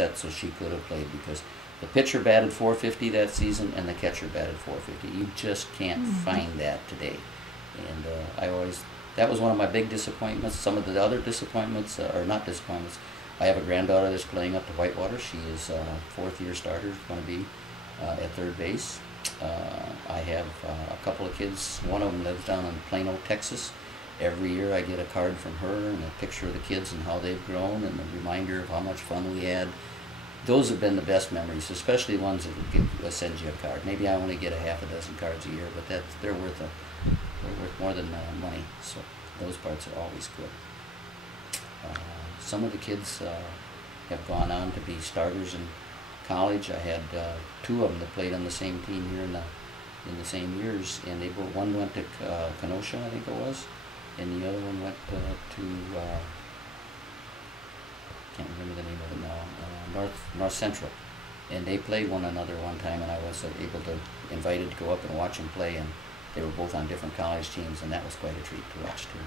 set so she could have played, because the pitcher batted .450 that season and the catcher batted .450. You just can't find that today. And that was one of my big disappointments. Some of the other disappointments, or not disappointments, I have a granddaughter that's playing up to Whitewater. She is a fourth-year starter, going to be at third base. I have a couple of kids. One of them lives down in Plano, Texas. Every year I get a card from her and a picture of the kids and how they've grown and a reminder of how much fun we had. Those have been the best memories, especially ones that send you a card. Maybe I only get a half a dozen cards a year, but they're worth more than money. So those parts are always good. Some of the kids have gone on to be starters in college. I had two of them that played on the same team here in the same years, and one went to Kenosha, I think it was, and the other one went to can't remember the name of it now, North Central, and they played one another one time, and I was invited to go up and watch them play, and they were both on different college teams, and that was quite a treat to watch too.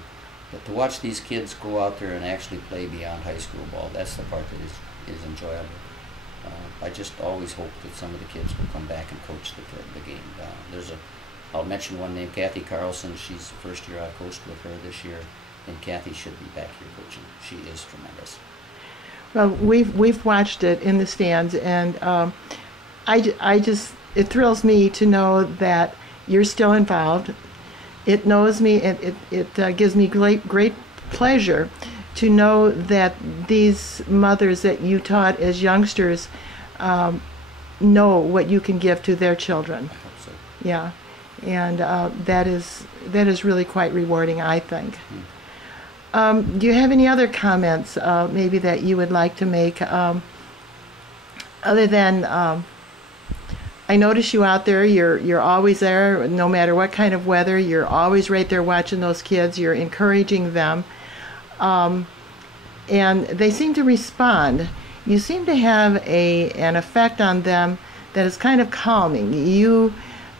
But to watch these kids go out there and actually play beyond high school ball, that's the part that is enjoyable. I just always hope that some of the kids will come back and coach the game. I'll mention one named Kathy Carlson. She's the first year I coached with her this year, and Kathy should be back here coaching. She is tremendous. Well, we've watched it in the stands, and it thrills me to know that you're still involved. It gives me great pleasure to know that these mothers that you taught as youngsters know what you can give to their children. I hope so. Yeah, and that is really quite rewarding, I think. Do you have any other comments maybe that you would like to make other than I notice you out there, you're always there no matter what kind of weather, you're always right there watching those kids, you're encouraging them, and they seem to respond. You seem to have an effect on them that is kind of calming. You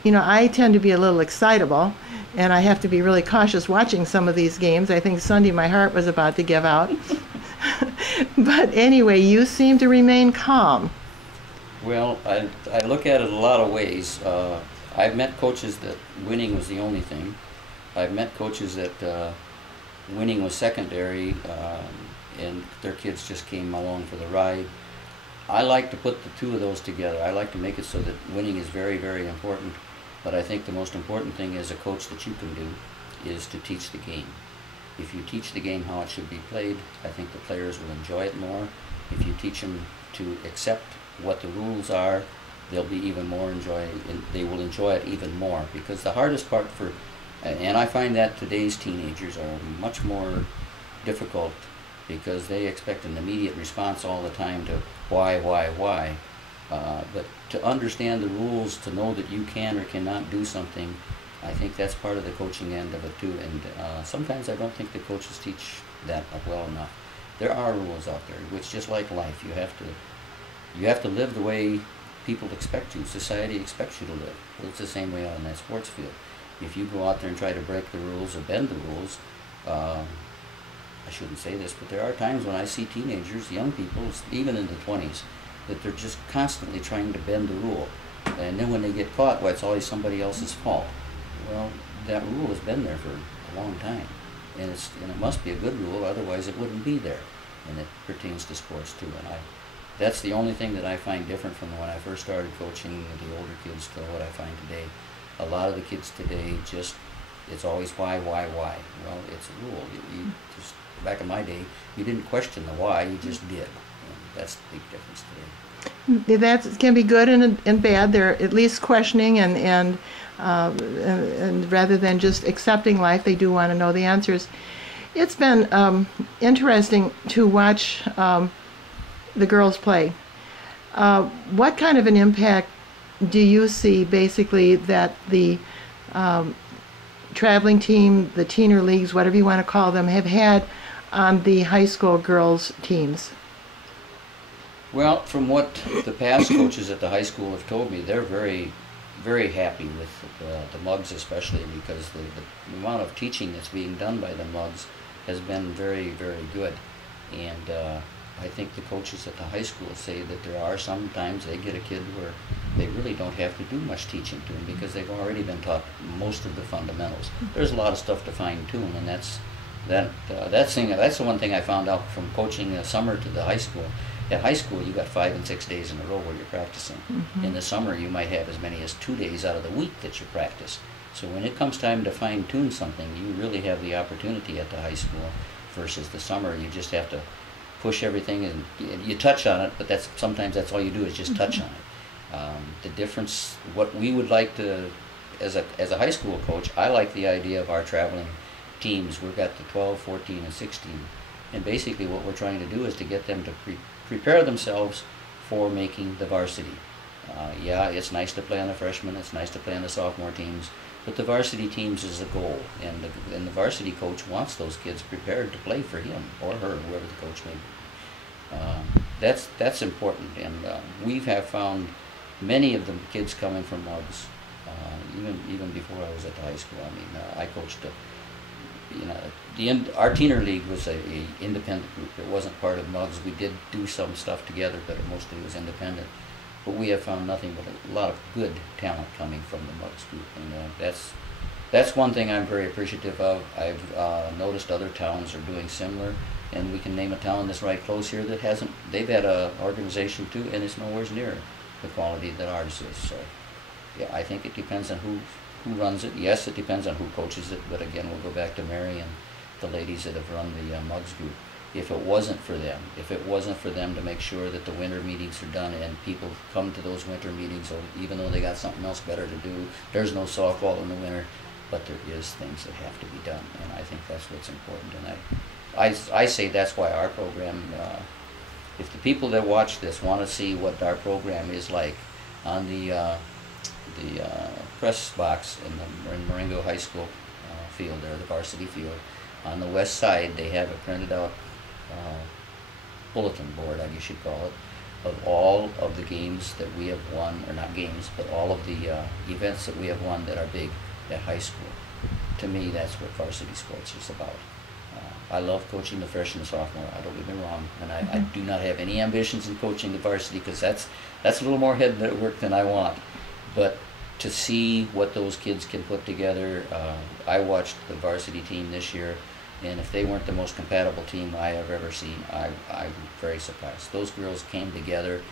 know, I tend to be a little excitable, and I have to be really cautious watching some of these games. I think Sunday my heart was about to give out. But anyway, you seem to remain calm. Well, I look at it a lot of ways. I've met coaches that winning was the only thing. I've met coaches that winning was secondary, and their kids just came along for the ride. I like to put the two of those together. I like to make it so that winning is very, very important, but I think the most important thing as a coach that you can do is to teach the game. If you teach the game how it should be played, I think the players will enjoy it more. If you teach them to accept what the rules are, they'll be even more they will enjoy it even more, because the hardest part and I find that today's teenagers are much more difficult because they expect an immediate response all the time to why. But to understand the rules, to know that you can or cannot do something, I think that's part of the coaching end of it too. And sometimes I don't think the coaches teach that well enough. There are rules out there, which just like life, you have to live the way people expect you. Society expects you to live. Well, it's the same way out in that sports field. If you go out there and try to break the rules or bend the rules, I shouldn't say this, but there are times when I see teenagers, young people, even in the 20s, that they're just constantly trying to bend the rule. And then when they get caught, well, it's always somebody else's fault. Well, that rule has been there for a long time. And it must be a good rule, otherwise it wouldn't be there. And it pertains to sports too. And that's the only thing that I find different from when I first started coaching the older kids to what I find today. A lot of the kids today it's always why. Well, it's a rule. You just, back in my day, you didn't question the why, you just did. And that's the big difference today. That can be good and bad. They're at least questioning and rather than just accepting life, they do want to know the answers. It's been interesting to watch the girls play. What kind of an impact do you see, basically, that the traveling team, the teener leagues, whatever you want to call them, have had on the high school girls teams? Well, from what the past coaches at the high school have told me, they're very, very happy with the MUGs, especially because the amount of teaching that's being done by the MUGs has been very, very good. And I think the coaches at the high school say that there are sometimes they get a kid where they really don't have to do much teaching to them because they've already been taught most of the fundamentals. There's a lot of stuff to fine tune, and that's the one thing I found out from coaching summer to the high school. At high school, you got 5 and 6 days in a row where you're practicing. In the summer, you might have as many as 2 days out of the week that you practice. So when it comes time to fine tune something, you really have the opportunity at the high school versus the summer. You just have to push everything, and you touch on it, but sometimes that's all you do is just touch on it. The difference, what we would like to, as a high school coach, I like the idea of our traveling teams. We've got the 12, 14, and 16, and basically what we're trying to do is to get them to prepare themselves for making the varsity. Yeah, it's nice to play on the freshmen, it's nice to play on the sophomore teams, but the varsity teams is the goal, and the varsity coach wants those kids prepared to play for him or her, whoever the coach may be. That's important, and we have found many of the kids coming from Mugs, even before I was at the high school. I mean, I coached our teener league was a independent group. It wasn't part of Mugs. We did do some stuff together, but it mostly was independent. But we have found nothing but a lot of good talent coming from the Mugs group, and that's one thing I'm very appreciative of. I've noticed other towns are doing similar, and we can name a town that's right close here that hasn't. They've had an organization too, and it's nowhere near the quality that ours is. So, yeah, I think it depends on who runs it. Yes, it depends on who coaches it, but again, we'll go back to Mary and the ladies that have run the Mugs group. If it wasn't for them to make sure that the winter meetings are done and people come to those winter meetings, or even though they got something else better to do, there's no softball in the winter, but there is things that have to be done, and I think that's what's important. And I say that's why our program, if the people that watch this want to see what our program is like, on the press box in Marengo High School field there, the varsity field, on the west side they have a printed out bulletin board, I guess you'd call it, of all of the games that we have won, or not games, but all of the events that we have won that are big at high school. To me, that's what varsity sports is about. I love coaching the freshman and sophomore, I don't get me wrong, and I do not have any ambitions in coaching the varsity, because that's a little more head work than I want. But to see what those kids can put together, I watched the varsity team this year, and if they weren't the most compatible team I have ever seen, I'm very surprised. Those girls came together